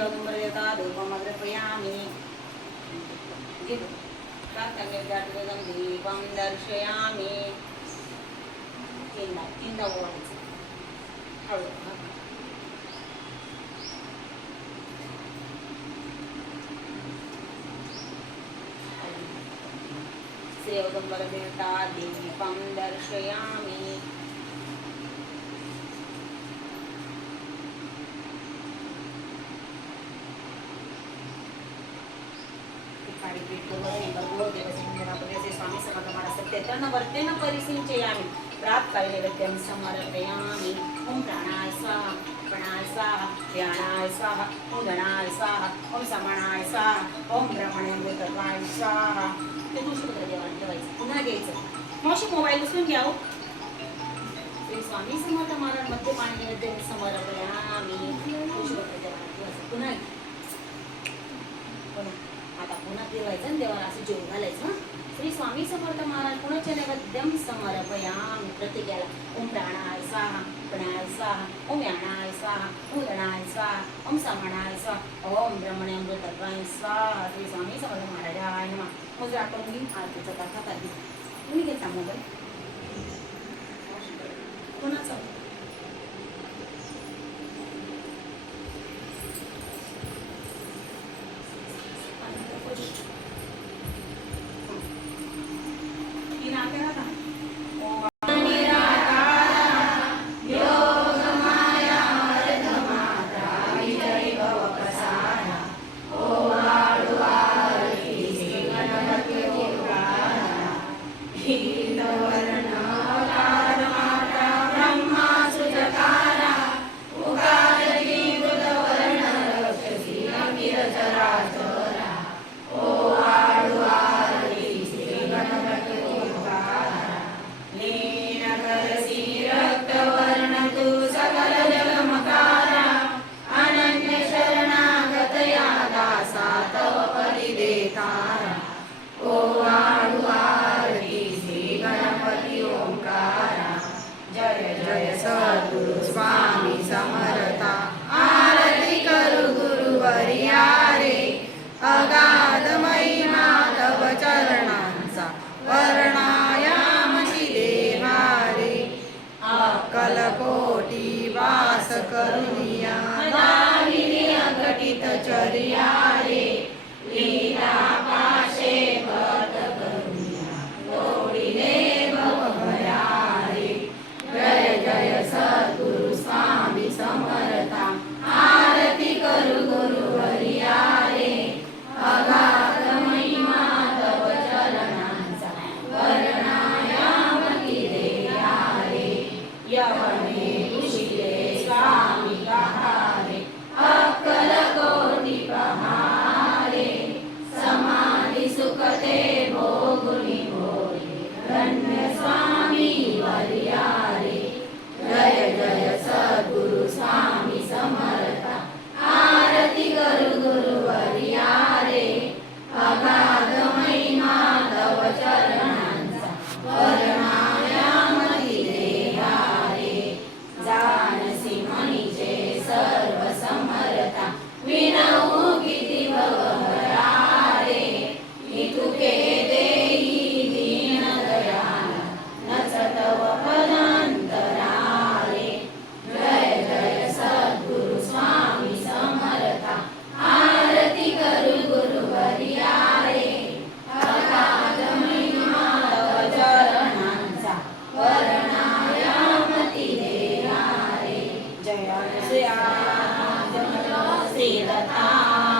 श्रेयोदम्बरयता धूपमग्रपयामि प्रार्थनेर्घाटुगं दीपं दर्शयामि तीनदा ओवाळायचं हळू श्रेयोदम्बरयता दीपं दर्शयामि स्वामी समर्थ महाराज सत्येन वर्तेन परिसिंचयामि प्रातःकाले नैवेद्यं समर्पयामि ओम प्राणाय स्वाहा प्राणाय स्वाहा ध्यानाय स्वाहा ओम गणाय स्वाहा ओम समानाय स्वाहा ओम ब्रह्मणेन्द्रत्वाय स्वाहा ते तुळशीपत्र देवाला ठेवायचं पुन्हा घ्यायचं मावशी मोबाईल उचलून घ्या हो श्री स्वामी समर्थ महाराज मध्ये पाणी नैवेद्यं समर्पयामि तुळशीपत्र देवाला ठेवायचं पुन्हा आता पुन्हा फिरवायचं देवाला असं जेवण घालायचं श्री स्वामी समर्थ महाराज पुनश्च नैवेद्यं समर्पयामि प्रत्येकाला ओम प्राणाय स्वाहा प्राणाय स्वाहा ओम यानाय स्वाहा ओम गणाय स्वाहा ओम समानाय स्वाहा ओम ब्रह्मणेन्द्रत्वाय स्वाहा श्री स्वामी समर्थ महाराजाय नमः मुद्रा करून घेऊन आरतीचा तारखा करते तुम्ही घेता मोबाईल कोणाचा करुणिया दामिनी अघटित चर्या रे लीला पाशे बत करुणिया तोडिले भवभया रे जय जय सद्गुरु स्वामी समर्था आरती करू गुरुवर्या रे अगाध महिमा तव चरणांचा वर्णायामती देया रे यवने स्वामी कहारे अक्कल कोटी पहारे समाधि सुखते भोगुनी भोले धन्य स्वामी वर्यारे जय जय सद्गुरु स्वामी समर्था आरती करू गुरु वर्यारे अगाध महिमा तव चरणांचा वर्णायामती देया रे जानसी मनीचे सर्व समर्था विनऊ किती भवहरा रे इतुके देई दीन दयाला नचतव पदांतरा रे जय जय सद्गुरु स्वामी समर्था आरती करू गुरुवर्या रे अगाध महिमा तव चरणांचा वर्णायामती देया रे जय श्री दत्ता